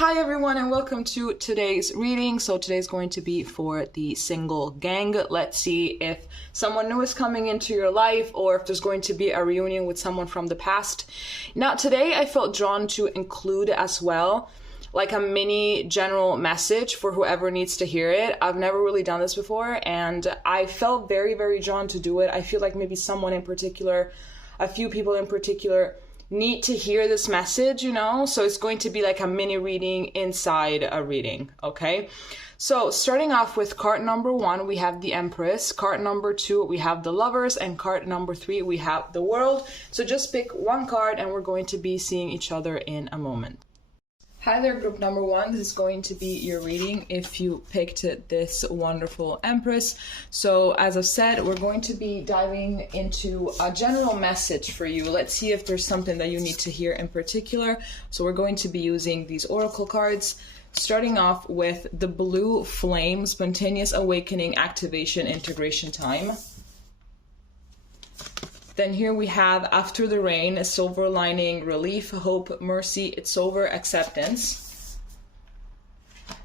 Hi everyone and welcome to today's reading. So today's going to be for the single gang. Let's see if someone new is coming into your life or if there's going to be a reunion with someone from the past. Now today I felt drawn to include as well like a mini general message for whoever needs to hear it. I've never really done this before and I felt very drawn to do it. I feel like maybe someone in particular, a few people in particular need to hear this message, you know? So it's going to be like a mini reading inside a reading, okay? So starting off with card number 1, we have the Empress. Card number 2, we have the Lovers. And card number 3, we have the World. So just pick one card and we're going to be seeing each other in a moment. Hi there, group number 1. This is going to be your reading if you picked this wonderful Empress. So as I've said, we're going to be diving into a general message for you. Let's see if there's something that you need to hear in particular. So we're going to be using these oracle cards, starting off with the Blue Flame, Spontaneous Awakening, Activation, Integration Time. Then here we have After the Rain, Silver Lining, Relief, Hope, Mercy, It's Over, Acceptance.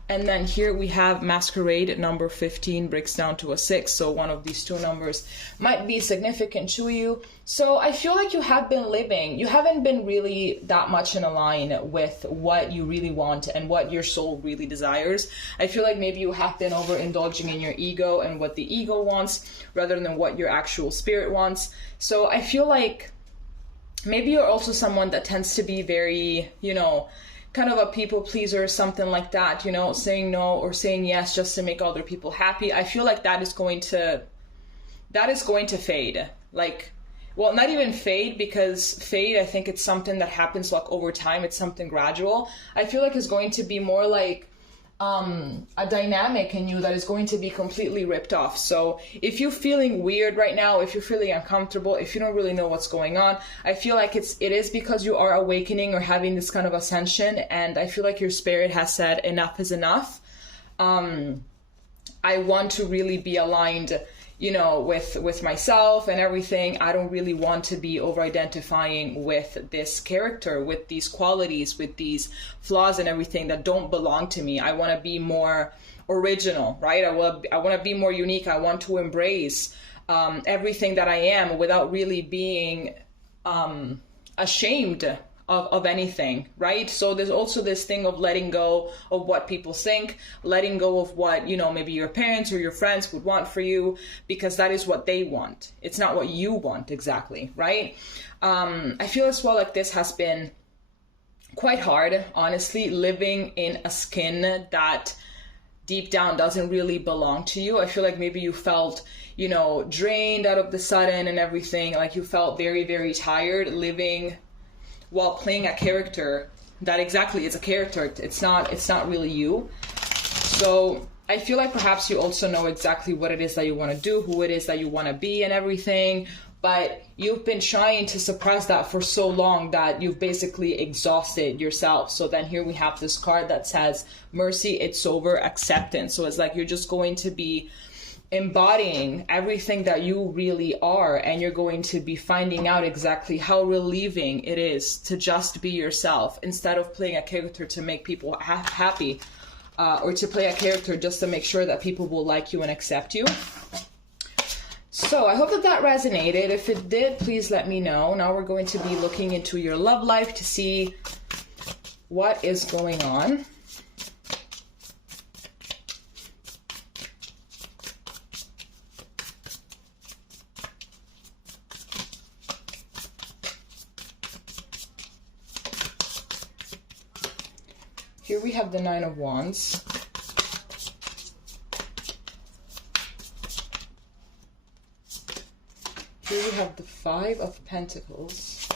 And then here we have Masquerade, number 15, breaks down to a 6. So one of these two numbers might be significant to you. So I feel like you have been living, you haven't been really that much in a line with what you really want and what your soul really desires. I feel like maybe you have been overindulging in your ego and what the ego wants rather than what your actual spirit wants. So I feel like maybe you're also someone that tends to be very, kind of a people pleaser, something like that, saying no or saying yes just to make other people happy. I feel like that is going to fade. Well, not even fade, because fade, I think it's something that happens like over time. It's something gradual. I feel like it's going to be more like a dynamic in you that is going to be completely ripped off. So if you're feeling weird right now, if you're feeling uncomfortable, if you don't really know what's going on, I feel like it is because you are awakening or having this kind of ascension, and I feel like your spirit has said enough is enough. I want to really be aligned with myself and everything. I don't really want to be over-identifying with this character, with these qualities, with these flaws and everything that don't belong to me. I want to be more original, right? I want to be more unique. I want to embrace everything that I am without really being ashamed of anything, right? So there's also this thing of letting go of what people think, letting go of what, maybe your parents or your friends would want for you, because that is what they want. It's not what you want exactly, right? I feel as well like this has been quite hard, honestly, living in a skin that deep down doesn't really belong to you. I feel like maybe you felt, drained out of the sudden and everything. Like you felt very tired living while playing a character that exactly is a character. It's not really you. So I feel like perhaps you also know exactly what it is that you want to do, who it is that you want to be and everything, but you've been trying to suppress that for so long that you've basically exhausted yourself. So then here we have this card that says Mercy, It's Over, Acceptance. So it's like you're just going to be embodying everything that you really are, and you're going to be finding out exactly how relieving it is to just be yourself instead of playing a character to make people happy, or to play a character just to make sure that people will like you and accept you. So I hope that resonated. If it did, please let me know. Now we're going to be looking into your love life to see what is going on. Here we have the Nine of Wands. Here we have the Five of Pentacles.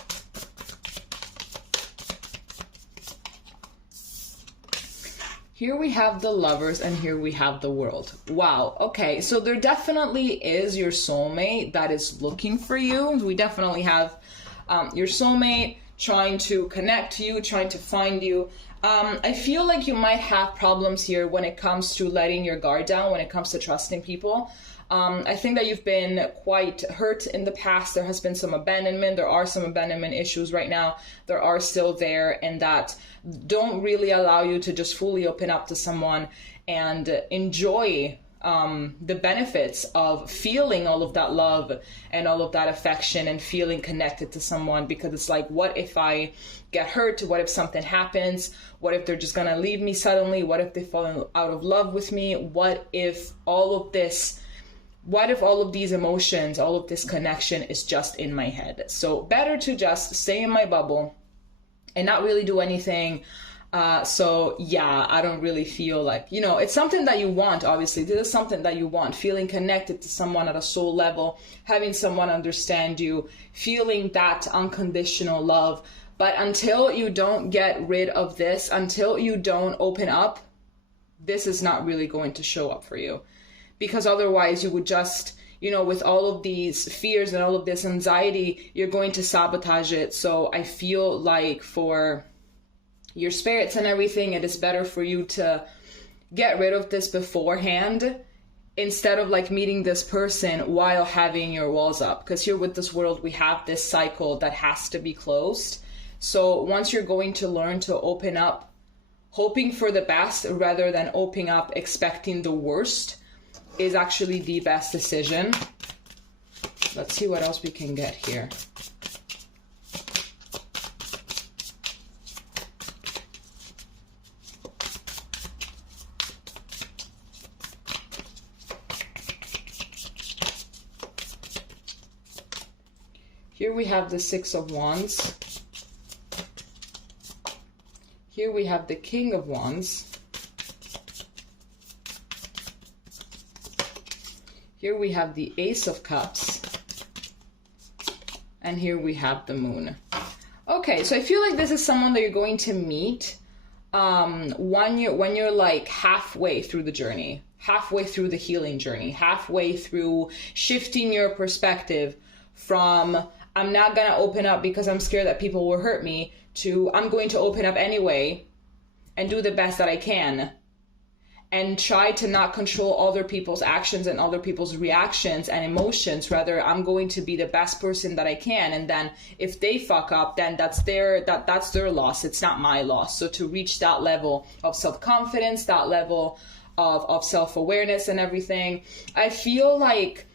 Here we have the Lovers, and here we have the World. Wow, okay, so there definitely is your soulmate that is looking for you. We definitely have your soulmate trying to connect to you, trying to find you. I feel like you might have problems here when it comes to letting your guard down, when it comes to trusting people. I think that you've been quite hurt in the past. There has been some abandonment. There are some abandonment issues right now. There are still there, and that don't really allow you to just fully open up to someone and enjoy the benefits of feeling all of that love and all of that affection and feeling connected to someone, because it's like, what if I get hurt? What if something happens? What if they're just gonna leave me suddenly? What if they fall out of love with me? What if all of these emotions, all of this connection is just in my head? So better to just stay in my bubble and not really do anything. So yeah, I don't really feel like, it's something that you want. Obviously, this is something that you want, feeling connected to someone at a soul level, having someone understand you, feeling that unconditional love. But until you don't get rid of this, until you don't open up, this is not really going to show up for you. Because otherwise you would just, with all of these fears and all of this anxiety, you're going to sabotage it. So I feel like for your spirits and everything, it is better for you to get rid of this beforehand, instead of like meeting this person while having your walls up. Because here with this world, we have this cycle that has to be closed. So once you're going to learn to open up, hoping for the best rather than opening up expecting the worst, is actually the best decision. Let's see what else we can get here. Here we have the Six of Wands. Here we have the King of Wands. Here we have the Ace of Cups. And here we have the Moon. Okay, so I feel like this is someone that you're going to meet when you're like halfway through the journey, halfway through the healing journey, halfway through shifting your perspective from I'm not going to open up because I'm scared that people will hurt me, to I'm going to open up anyway and do the best that I can and try to not control other people's actions and other people's reactions and emotions. Rather, I'm going to be the best person that I can. And then if they fuck up, then that's their loss. It's not my loss. So to reach that level of self-confidence, that level of self-awareness and everything, I feel like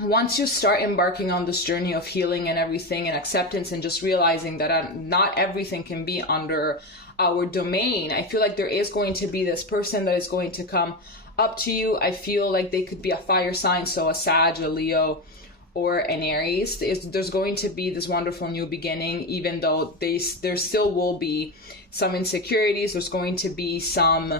once you start embarking on this journey of healing and everything and acceptance and just realizing that not everything can be under our domain, I feel like there is going to be this person that is going to come up to you. I feel like they could be a fire sign, so a Sag, a Leo, or an Aries. There's going to be this wonderful new beginning, even though there still will be some insecurities. There's going to be some,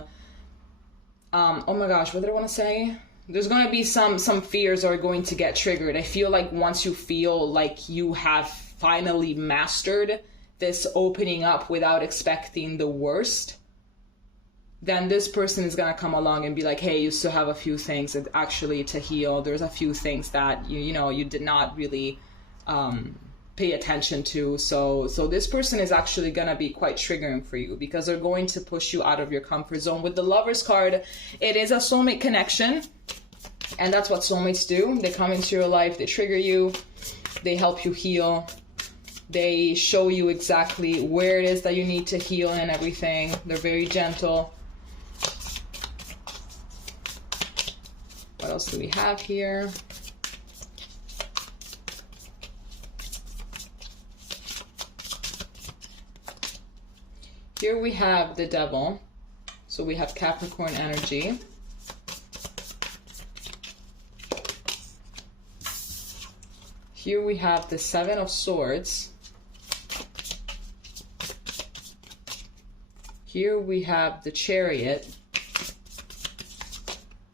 oh my gosh, what did I want to say? There's going to be some fears are going to get triggered. I feel like once you feel like you have finally mastered this opening up without expecting the worst, then this person is going to come along and be like, hey, you still have a few things that actually to heal. There's a few things that you did not really pay attention to. So this person is actually going to be quite triggering for you, because they're going to push you out of your comfort zone. With the Lovers card, it is a soulmate connection, and that's what soulmates do. They come into your life, they trigger you, they help you heal, they show you exactly where it is that you need to heal and everything. They're very gentle. What else do we have here? Here we have the Devil. So we have Capricorn energy. Here we have the Seven of Swords. Here we have the Chariot.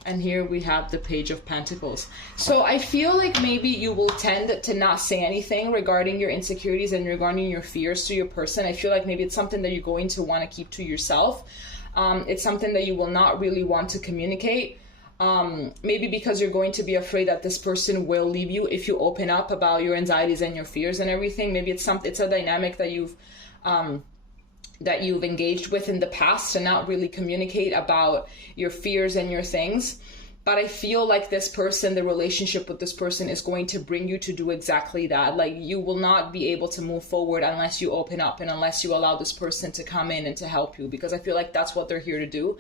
And here we have the Page of Pentacles. So I feel like maybe you will tend to not say anything regarding your insecurities and regarding your fears to your person. I feel like maybe it's something that you're going to want to keep to yourself. It's something that you will not really want to communicate. Maybe because you're going to be afraid that this person will leave you if you open up about your anxieties and your fears and everything. Maybe it's a dynamic that you've engaged with in the past, to not really communicate about your fears and your things. But I feel like this person, the relationship with this person is going to bring you to do exactly that. Like, you will not be able to move forward unless you open up and unless you allow this person to come in and to help you, because I feel like that's what they're here to do.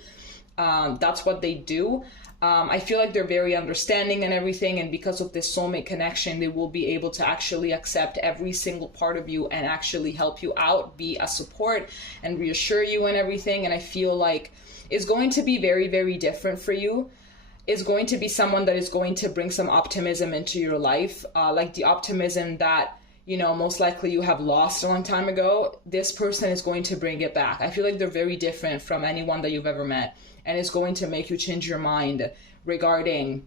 That's what they do. I feel like they're very understanding and everything, and because of this soulmate connection, they will be able to actually accept every single part of you and actually help you out, be a support and reassure you and everything. And I feel like it's going to be very, very different for you. Is going to be someone that is going to bring some optimism into your life, like the optimism that, you know, most likely you have lost a long time ago. This person is going to bring it back. I feel like they're very different from anyone that you've ever met, and it's going to make you change your mind regarding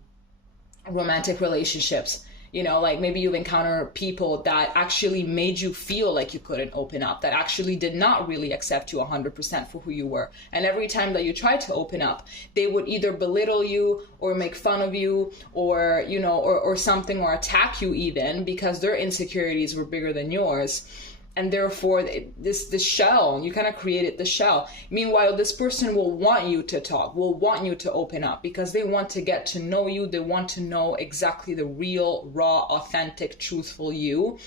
romantic relationships. You know, like maybe you've encountered people that actually made you feel like you couldn't open up, that actually did not really accept you 100% for who you were. And every time that you tried to open up, they would either belittle you or make fun of you, or, you know, or something, or attack you even, because their insecurities were bigger than yours. And therefore, this shell, you kind of created the shell. Meanwhile, this person will want you to talk, will want you to open up, because they want to get to know you. They want to know exactly the real, raw, authentic, truthful you.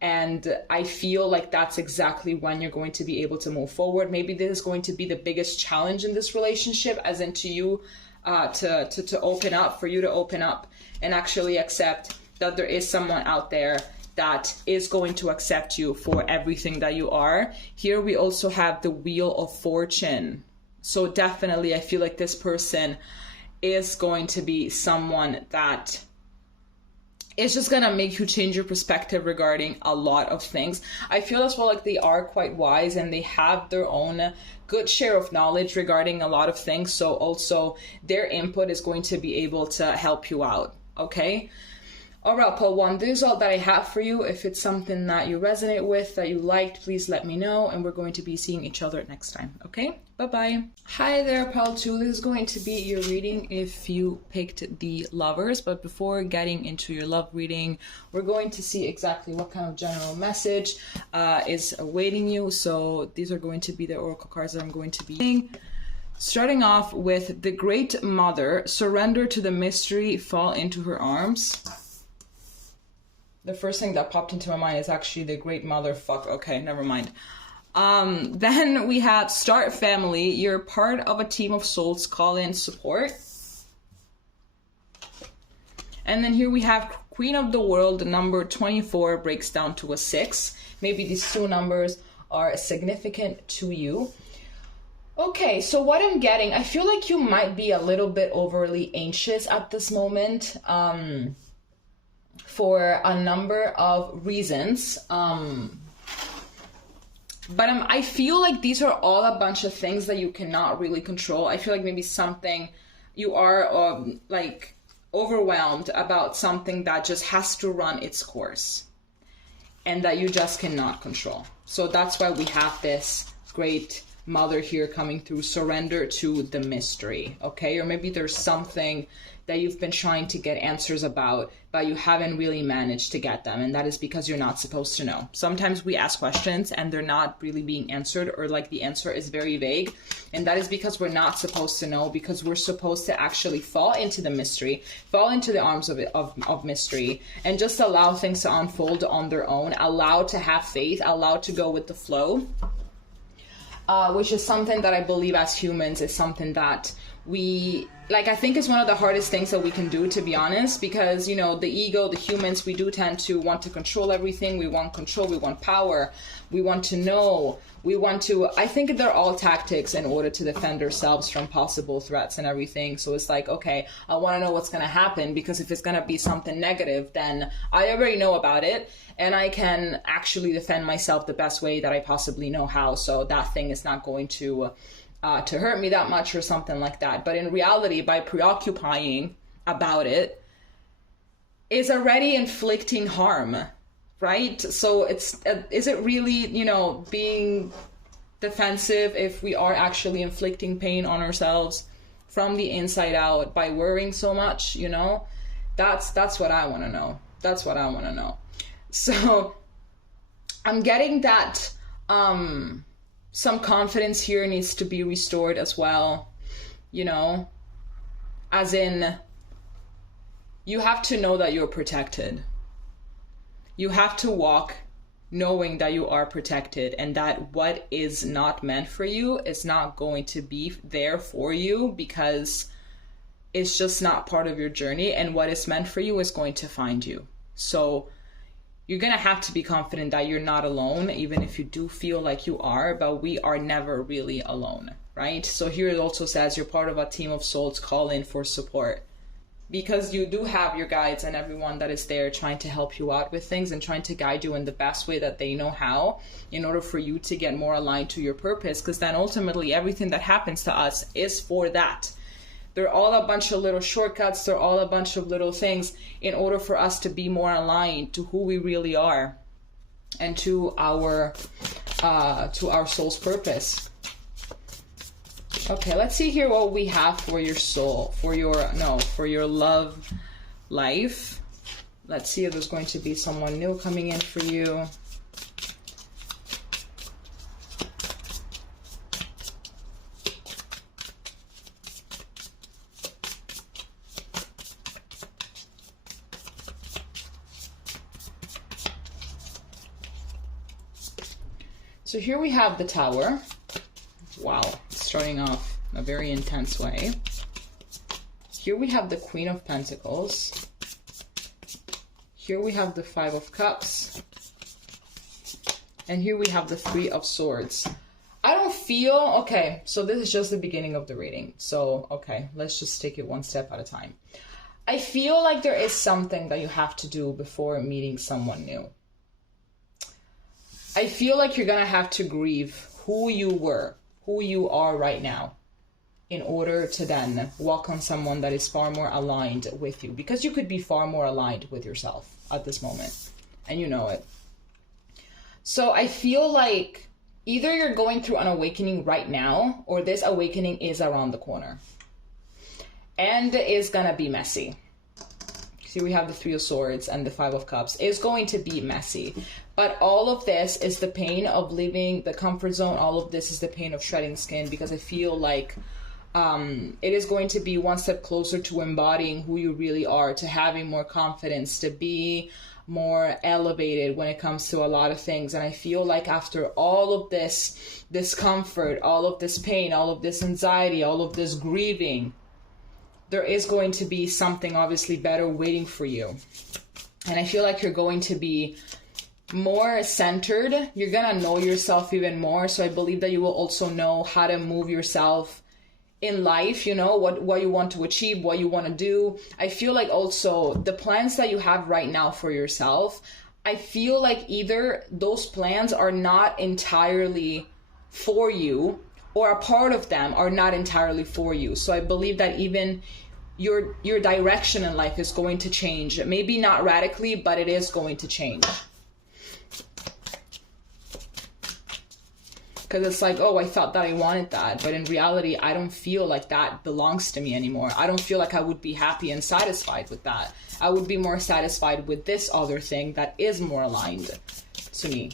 And I feel like that's exactly when you're going to be able to move forward. Maybe this is going to be the biggest challenge in this relationship, as into you to open up, for you to open up and actually accept that there is someone out there that is going to accept you for everything that you are. Here we also have the Wheel of Fortune. So definitely I feel like this person is going to be someone that is just gonna make you change your perspective regarding a lot of things. I feel as well like they are quite wise and they have their own good share of knowledge regarding a lot of things. So also their input is going to be able to help you out, okay? All right, Paul 1, this is all that I have for you. If it's something that you resonate with, that you liked, please let me know, and we're going to be seeing each other next time, okay? Bye-bye. Hi there, Paul 2. This is going to be your reading if you picked the Lovers, but before getting into your love reading, we're going to see exactly what kind of general message is awaiting you. So these are going to be the oracle cards that I'm going to be using. Starting off with the Great Mother, surrender to the mystery, fall into her arms. The first thing that popped into my mind is actually the Great Mother. Fuck, okay, never mind. Then we have Start Family. You're part of a team of souls. Call in support. And then here we have Queen of the World. Number 24 breaks down to a 6. Maybe these two numbers are significant to you. Okay, so what I'm getting, I feel like you might be a little bit overly anxious at this moment. For a number of reasons, but I feel like these are all a bunch of things that you cannot really control. I feel like maybe something you are like overwhelmed about, something that just has to run its course and that you just cannot control. So that's why we have this Great Mother here coming through. Surrender to the mystery, okay? Or maybe there's something that you've been trying to get answers about, but you haven't really managed to get them, and that is because you're not supposed to know. Sometimes we ask questions and they're not really being answered, or like the answer is very vague, and that is because we're not supposed to know, because we're supposed to actually fall into the mystery, fall into the arms of mystery, and just allow things to unfold on their own, allow to have faith, allow to go with the flow, which is something that I believe as humans is something that we, like, I think is one of the hardest things that we can do, to be honest, because, you know, the ego, the humans, we do tend to want to control everything. We want control, we want power, we want to know, we want to, I think they're all tactics in order to defend ourselves from possible threats and everything. So it's like, okay, I want to know what's going to happen, because if it's going to be something negative, then I already know about it, and I can actually defend myself the best way that I possibly know how. So that thing is not going to hurt me that much or something like that. But in reality, by preoccupying about it is already inflicting harm, right? So it's is it really, you know, being defensive if we are actually inflicting pain on ourselves from the inside out by worrying so much, you know? That's what I want to know. That's what I want to know. So I'm getting that some confidence here needs to be restored as well, you know, as in you have to know that you're protected. You have to walk knowing that you are protected, and that what is not meant for you is not going to be there for you, because it's just not part of your journey, and what is meant for you is going to find you. So you're going to have to be confident that you're not alone, even if you do feel like you are, but we are never really alone, right? So here it also says you're part of a team of souls, call in for support. Because you do have your guides and everyone that is there trying to help you out with things and trying to guide you in the best way that they know how, in order for you to get more aligned to your purpose. Because then ultimately everything that happens to us is for that. They're all a bunch of little shortcuts. They're all a bunch of little things in order for us to be more aligned to who we really are and to our soul's purpose. Okay, let's see here what we have for your soul, for your love life. Let's see if there's going to be someone new coming in for you. So here we have the Tower. Wow, starting off in a very intense way. Here we have the Queen of Pentacles. Here we have the Five of Cups. And here we have the Three of Swords. I don't feel, okay, so this is just the beginning of the reading. So, okay, let's just take it one step at a time. I feel like there is something that you have to do before meeting someone new. I feel like you're going to have to grieve who you were, who you are right now, in order to then welcome someone that is far more aligned with you, because you could be far more aligned with yourself at this moment, and you know it. So I feel like either you're going through an awakening right now, or this awakening is around the corner, and is gonna be messy. See, we have the Three of Swords and the Five of Cups. It's going to be messy. But all of this is the pain of leaving the comfort zone. All of this is the pain of shedding skin, because I feel like it is going to be one step closer to embodying who you really are, to having more confidence, to be more elevated when it comes to a lot of things. And I feel like after all of this discomfort, all of this pain, all of this anxiety, all of this grieving, there is going to be something obviously better waiting for you. And I feel like you're going to be more centered. You're going to know yourself even more. So I believe that you will also know how to move yourself in life, you know, what you want to achieve, what you want to do. I feel like also the plans that you have right now for yourself, I feel like either those plans are not entirely for you, or a part of them are not entirely for you. So I believe that even your direction in life is going to change. Maybe not radically, but it is going to change. Because it's like, oh, I thought that I wanted that, but in reality, I don't feel like that belongs to me anymore. I don't feel like I would be happy and satisfied with that. I would be more satisfied with this other thing that is more aligned to me.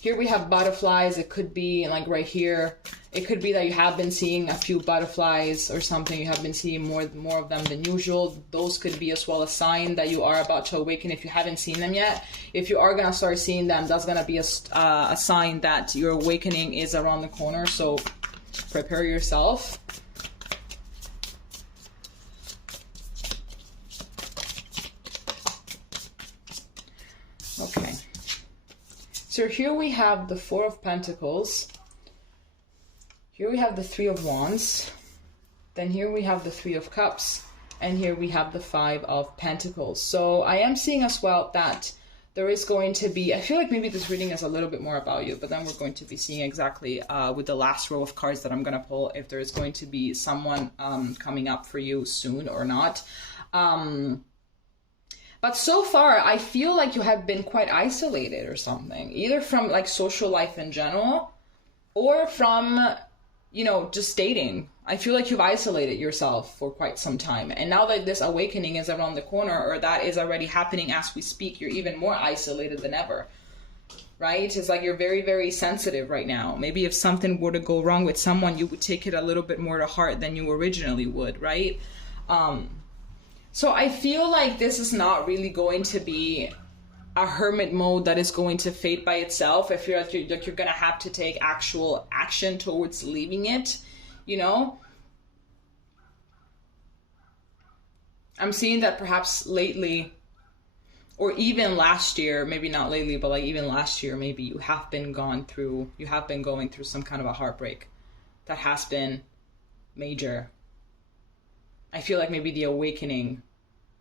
Here we have butterflies. It could be like right here. It could be that you have been seeing a few butterflies or something. You have been seeing more of them than usual. Those could be as well a sign that you are about to awaken if you haven't seen them yet. If you are going to start seeing them, that's going to be a sign that your awakening is around the corner. So prepare yourself. Okay. So here we have the Four of Pentacles. Here we have the Three of Wands. Then here we have the Three of Cups. And here we have the Five of Pentacles. So I am seeing as well that there is going to be, I feel like maybe this reading is a little bit more about you, but then we're going to be seeing exactly with the last row of cards that I'm going to pull, if there is going to be someone coming up for you soon or not. But so far, I feel like you have been quite isolated or something, either from like social life in general, or from, you know, just dating. I feel like you've isolated yourself for quite some time. And now that this awakening is around the corner, or that is already happening as we speak, you're even more isolated than ever, right? It's like you're very, very sensitive right now. Maybe if something were to go wrong with someone, you would take it a little bit more to heart than you originally would, right? So I feel like this is not really going to be a hermit mode that is going to fade by itself. I feel like you're going to have to take actual action towards leaving it, you know? I'm seeing that perhaps lately, or even last year, maybe not lately, but like even last year, maybe you have been going through some kind of a heartbreak that has been major. I feel like maybe the awakening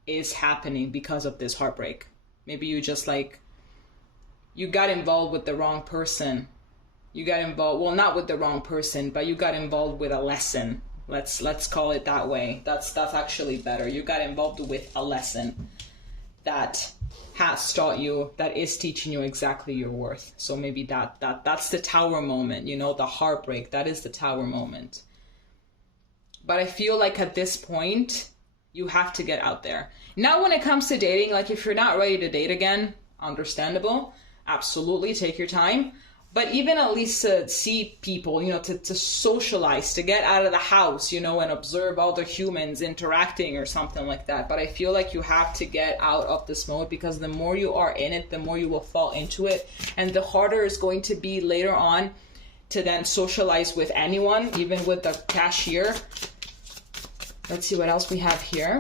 is happening because of this heartbreak. Maybe you just like, you got involved with the wrong person. You got involved, well, not with the wrong person, but you got involved with a lesson. Let's call it that way. That's actually better. You got involved with a lesson that has taught you, that is teaching you exactly your worth. So maybe that's the tower moment, you know, the heartbreak, that is the tower moment. But I feel like at this point, you have to get out there. Now, when it comes to dating, like if you're not ready to date again, understandable, absolutely, take your time. But even at least to see people, you know, to socialize, to get out of the house, you know, and observe other humans interacting or something like that. But I feel like you have to get out of this mode, because the more you are in it, the more you will fall into it. And the harder it's going to be later on to then socialize with anyone, even with the cashier. Let's see what else we have here.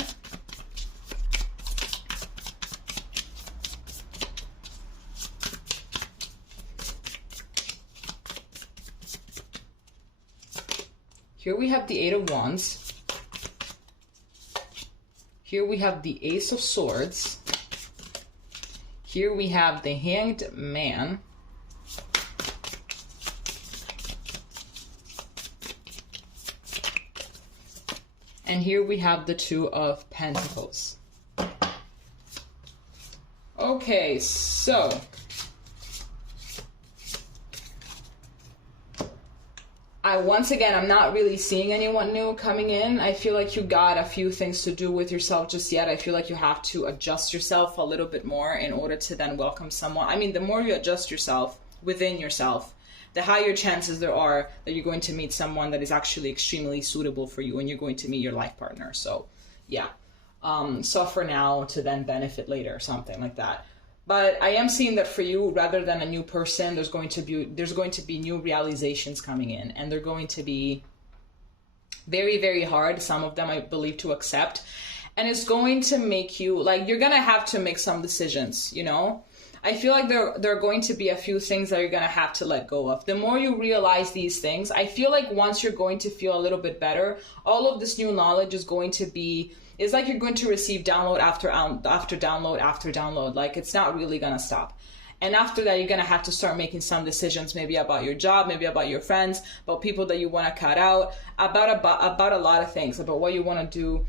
Here we have the Eight of Wands. Here we have the Ace of Swords. Here we have the Hanged Man. And here we have the Two of Pentacles. Okay, so once again, I'm not really seeing anyone new coming in. I feel like you got a few things to do with yourself just yet. I feel like you have to adjust yourself a little bit more in order to then welcome someone. I mean, the more you adjust yourself within yourself, the higher chances there are that you're going to meet someone that is actually extremely suitable for you, and you're going to meet your life partner. So yeah, suffer now to then benefit later, something like that. But I am seeing that for you, rather than a new person, there's going to be new realizations coming in, and they're going to be very, very hard, some of them I believe, to accept. And it's going to make you, like, you're going to have to make some decisions, you know? I feel like there are going to be a few things that you're going to have to let go of. The more you realize these things, I feel like once you're going to feel a little bit better, all of this new knowledge is going to be, it's like you're going to receive download after download after download. Like, it's not really going to stop. And after that, you're going to have to start making some decisions, maybe about your job, maybe about your friends, about people that you want to cut out, about a lot of things, about what you want to do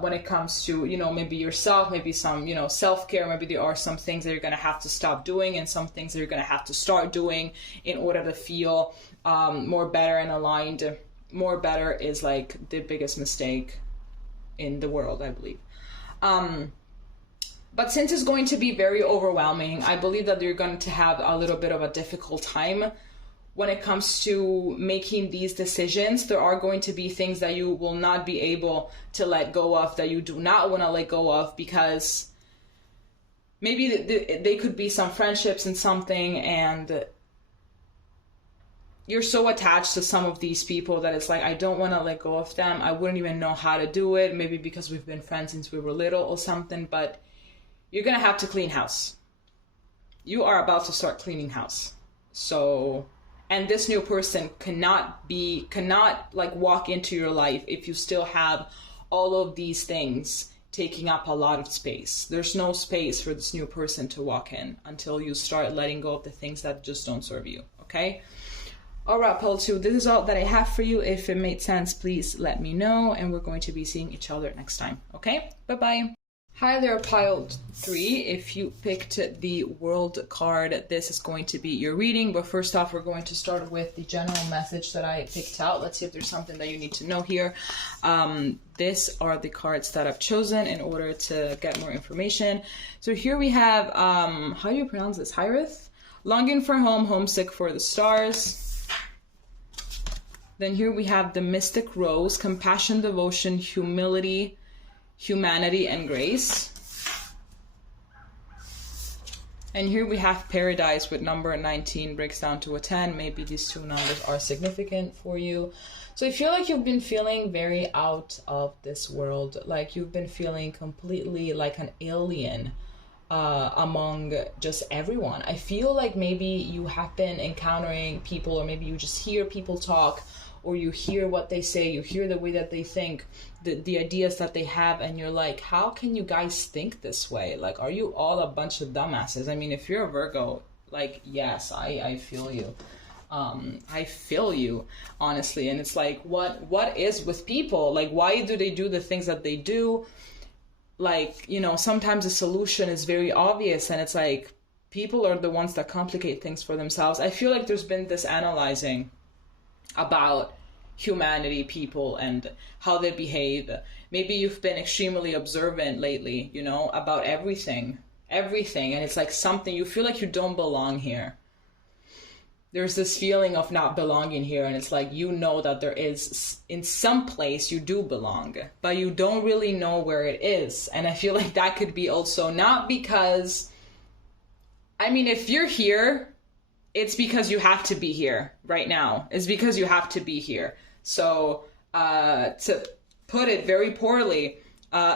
when it comes to, you know, maybe yourself, maybe some, you know, self-care. Maybe there are some things that you're going to have to stop doing, and some things that you're going to have to start doing in order to feel more better and aligned. More better is like the biggest mistake in the world, I believe. But since it's going to be very overwhelming, I believe that you're going to have a little bit of a difficult time when it comes to making these decisions. There are going to be things that you will not be able to let go of, that you do not want to let go of, because maybe they could be some friendships and something, and you're so attached to some of these people that it's like, I don't want to let go of them. I wouldn't even know how to do it. Maybe because we've been friends since we were little or something, but you're going to have to clean house. You are about to start cleaning house. So, and this new person cannot like walk into your life if you still have all of these things taking up a lot of space. There's no space for this new person to walk in until you start letting go of the things that just don't serve you. Okay? All right, Pile 2, this is all that I have for you. If it made sense, please let me know, and we're going to be seeing each other next time. Okay? Bye-bye. Hi there, Pile 3. If you picked the World card, this is going to be your reading. But first off, we're going to start with the general message that I picked out. Let's see if there's something that you need to know here. These are the cards that I've chosen in order to get more information. So here we have, how do you pronounce this? Hyrith? Longing for home, homesick for the stars. Then here we have the Mystic Rose, compassion, devotion, humility, humanity, and grace. And here we have Paradise with number 19, breaks down to a 10. Maybe these two numbers are significant for you. So I feel like you've been feeling very out of this world. Like you've been feeling completely like an alien among just everyone. I feel like maybe you have been encountering people, or maybe you just hear people talk, or you hear what they say, you hear the way that they think, the ideas that they have, and you're like, how can you guys think this way? Like, are you all a bunch of dumbasses? I mean, if you're a Virgo, like, yes, I feel you. I feel you, honestly. And it's like, what is with people? Like, why do they do the things that they do? Like, you know, sometimes the solution is very obvious, and it's like, people are the ones that complicate things for themselves. I feel like there's been this analyzing about humanity, people, and how they behave. Maybe you've been extremely observant lately, you know, about everything, and it's like something, you feel like you don't belong here. There's this feeling of not belonging here, and it's like, you know that there is, in some place you do belong, but you don't really know where it is. And I feel like that could be also not because, I mean, if you're here, it's because you have to be here right now. It's because you have to be here. So to put it very poorly,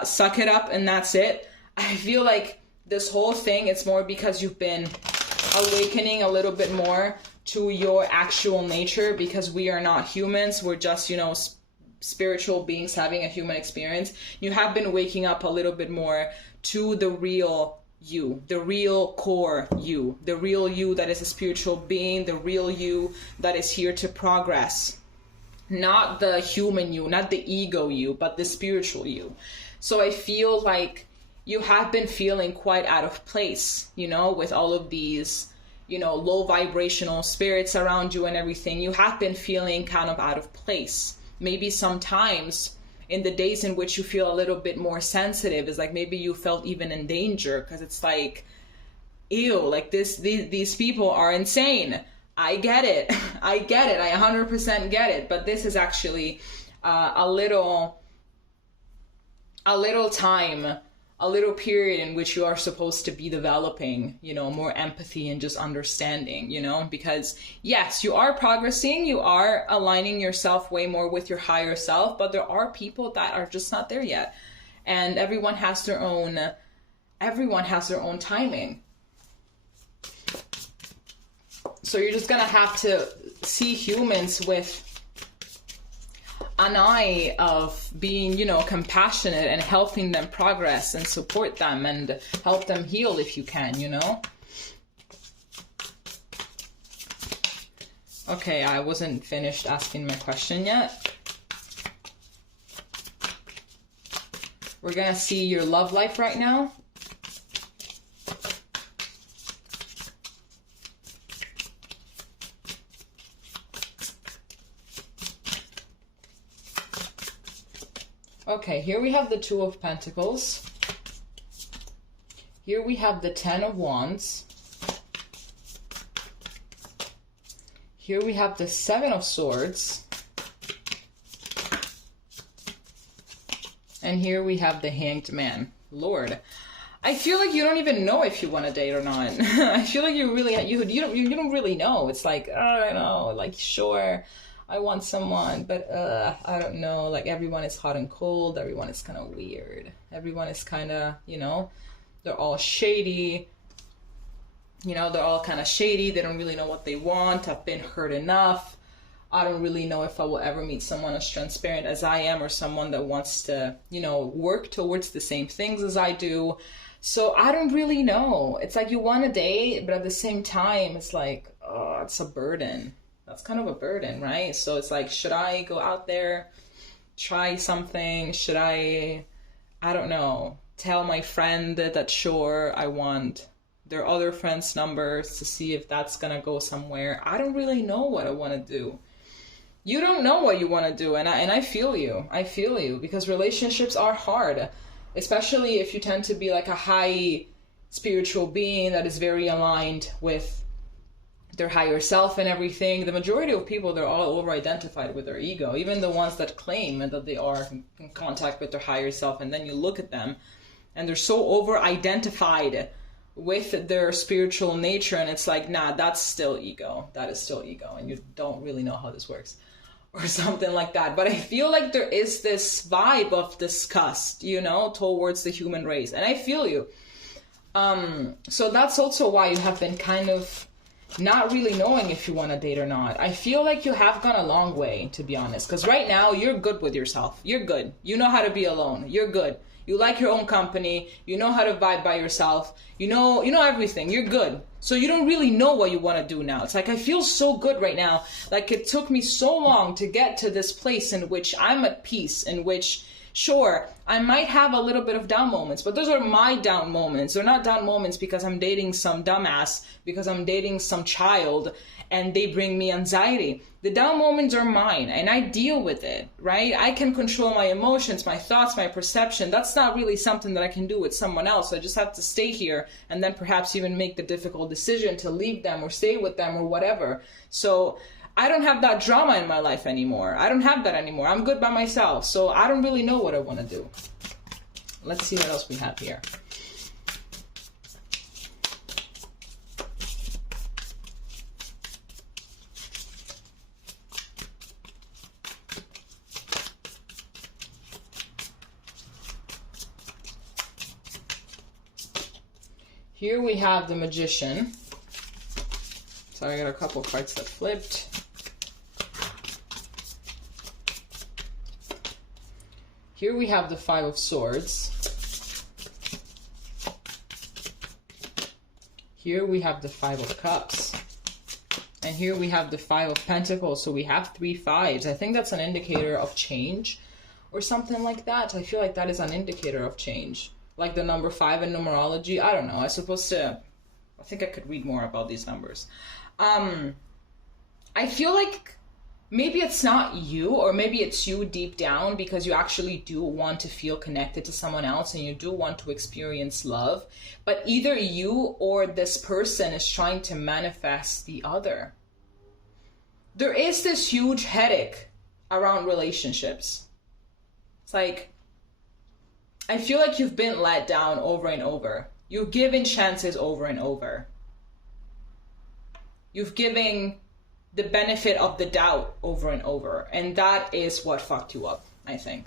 suck it up and that's it. I feel like this whole thing, it's more because you've been awakening a little bit more to your actual nature, because we are not humans. We're just, you know, spiritual beings having a human experience. You have been waking up a little bit more to the real you, the real core you, the real you that is a spiritual being, the real you that is here to progress. Not the human you, not the ego you, but the spiritual you. So I feel like you have been feeling quite out of place, you know, with all of these, you know, low vibrational spirits around you and everything. You have been feeling kind of out of place. Maybe sometimes in the days in which you feel a little bit more sensitive, is like maybe you felt even in danger, because it's like, ew, like these people are insane. I get it. I 100% get it. But this is actually a little time, a little period in which you are supposed to be developing, you know, more empathy and just understanding, you know, because yes, you are progressing, you are aligning yourself way more with your higher self, but there are people that are just not there yet. And everyone has their own timing. So you're just gonna have to see humans with an eye of being, you know, compassionate and helping them progress and support them and help them heal if you can, you know? Okay, I wasn't finished asking my question yet. We're gonna see your love life right now. Okay, here we have the Two of Pentacles. Here we have the Ten of Wands. Here we have the Seven of Swords. And here we have the Hanged Man. Lord, I feel like you don't even know if you want to date or not. I feel like you don't really know. It's like, I don't know, like, sure, I want someone, but I don't know, like, everyone is hot and cold, everyone is kind of weird, everyone is kind of, you know, they're all shady, you know, they're all kind of shady, they don't really know what they want, I've been hurt enough, I don't really know if I will ever meet someone as transparent as I am, or someone that wants to, you know, work towards the same things as I do, so I don't really know. It's like you want to date, but at the same time, it's like, oh, it's a burden. That's kind of a burden, right? So it's like, should I go out there, try something? Should I don't know, tell my friend that sure, I want their other friends' numbers to see if that's gonna go somewhere? I don't really know what I want to do. You don't know what you want to do, and I feel you. I feel you, because relationships are hard, especially if you tend to be like a high spiritual being that is very aligned with their higher self and everything. The majority of people, they're all over identified with their ego, even the ones that claim that they are in contact with their higher self. And then you look at them and they're so over identified with their spiritual nature, and it's like, nah, that's still ego. That is still ego, and you don't really know how this works, or something like that. But I feel like there is this vibe of disgust, you know, towards the human race, and I feel you. So that's also why you have been kind of not really knowing if you want to date or not. I feel like you have gone a long way, to be honest, because right now you're good with yourself. You're good. You know how to be alone. You're good. You like your own company. You know how to vibe by yourself. You know everything. You're good. So you don't really know what you want to do now. It's like, I feel so good right now. Like, it took me so long to get to this place in which I'm at peace, in which, sure, I might have a little bit of down moments, but those are my down moments. They're not down moments because I'm dating some dumbass, because I'm dating some child, and they bring me anxiety. The down moments are mine, and I deal with it, right? I can control my emotions, my thoughts, my perception. That's not really something that I can do with someone else. I just have to stay here and then perhaps even make the difficult decision to leave them or stay with them or whatever. So I don't have that drama in my life anymore. I don't have that anymore. I'm good by myself. So I don't really know what I want to do. Let's see what else we have here. Here we have the Magician. So I got a couple cards that flipped. Here we have the Five of Swords. Here we have the Five of Cups. And here we have the Five of Pentacles. So we have 3 fives. I think that's an indicator of change or something like that. I feel like that is an indicator of change. Like the number 5 in numerology. I don't know. I think I could read more about these numbers. I feel like maybe it's not you, or maybe it's you deep down, because you actually do want to feel connected to someone else and you do want to experience love. But either you or this person is trying to manifest the other. There is this huge headache around relationships. It's like, I feel like you've been let down over and over. You've given chances over and over. You've given the benefit of the doubt over and over. And that is what fucked you up, I think.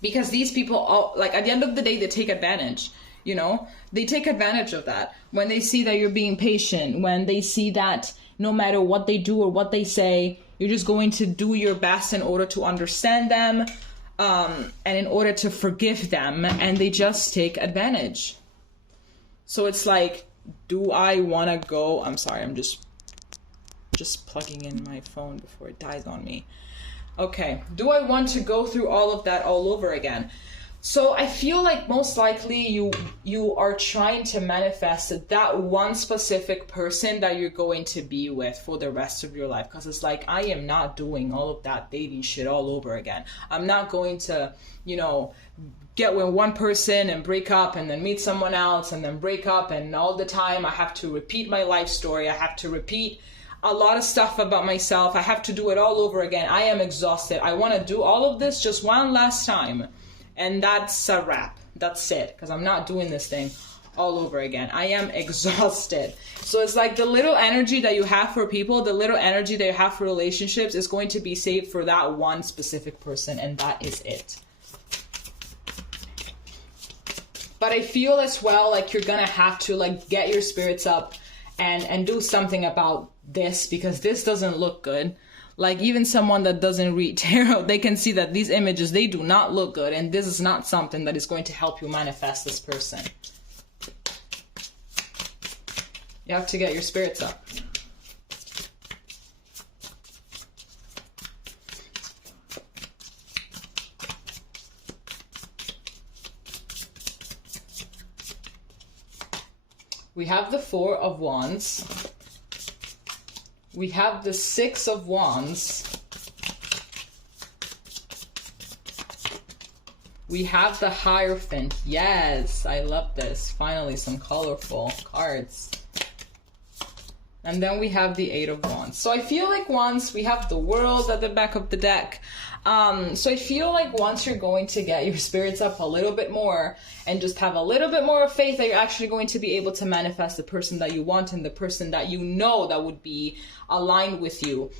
Because these people, all, like, at the end of the day, they take advantage, you know? They take advantage of that. When they see that you're being patient, when they see that no matter what they do or what they say, you're just going to do your best in order to understand them, and in order to forgive them, and they just take advantage. So it's like, do I want to go? I'm sorry, I'm just plugging in my phone before it dies on me. Okay, do I want to go through all of that all over again? So I feel like most likely you are trying to manifest that one specific person that you're going to be with for the rest of your life. Because it's like, I am not doing all of that dating shit all over again. I'm not going to, you know, get with one person and break up and then meet someone else and then break up, and all the time I have to repeat my life story. I have to repeat a lot of stuff about myself. I have to do it all over again. I am exhausted. I want to do all of this just one last time. And that's a wrap. That's it. Because I'm not doing this thing all over again. I am exhausted. So it's like the little energy that you have for people, the little energy that you have for relationships is going to be saved for that one specific person. And that is it. But I feel as well like you're going to have to like get your spirits up and do something about this, because this doesn't look good. Like, even someone that doesn't read tarot, they can see that these images, they do not look good. And this is not something that is going to help you manifest this person. You have to get your spirits up. We have the Four of Wands. We have the Six of Wands. We have the Hierophant. Yes, I love this. Finally, some colorful cards. And then we have the Eight of Wands. So I feel like once we have the World at the back of the deck. So I feel like once you're going to get your spirits up a little bit more and just have a little bit more of faith that you're actually going to be able to manifest the person that you want and the person that you know that would be aligned with you,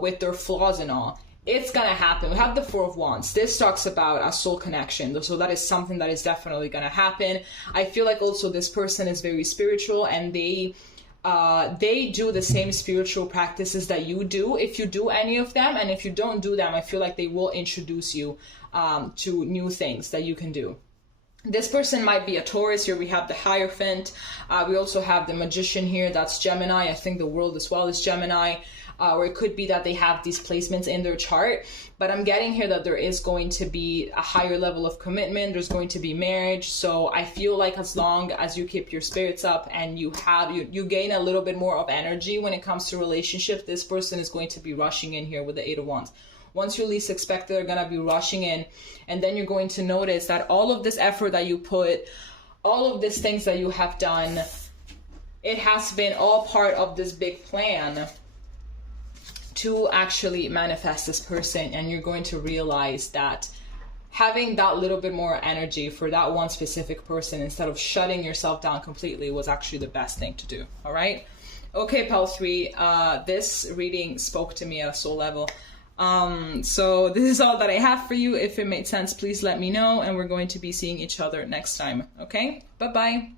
with their flaws and all. It's gonna happen. We have the Four of Wands. This talks about a soul connection. So that is something that is definitely gonna happen. I feel like also this person is very spiritual and they do the same spiritual practices that you do, if you do any of them. And if you don't do them, I feel like they will introduce you to new things that you can do. This person might be a Taurus. Here we have the Hierophant. We also have the Magician here. That's Gemini. I think the World as well is Gemini. Or it could be that they have these placements in their chart. But I'm getting here that there is going to be a higher level of commitment. There's going to be marriage. So I feel like as long as you keep your spirits up and you gain a little bit more of energy when it comes to relationships, this person is going to be rushing in here with the Eight of Wands. Once you least expect it, they're going to be rushing in. And then you're going to notice that all of this effort that you put, all of these things that you have done, it has been all part of this big plan to actually manifest this person. And you're going to realize that having that little bit more energy for that one specific person instead of shutting yourself down completely was actually the best thing to do. All right. Okay, Pal 3, this reading spoke to me at a soul level. So this is all that I have for you. If it made sense, please let me know, and we're going to be seeing each other next time. Okay, bye bye.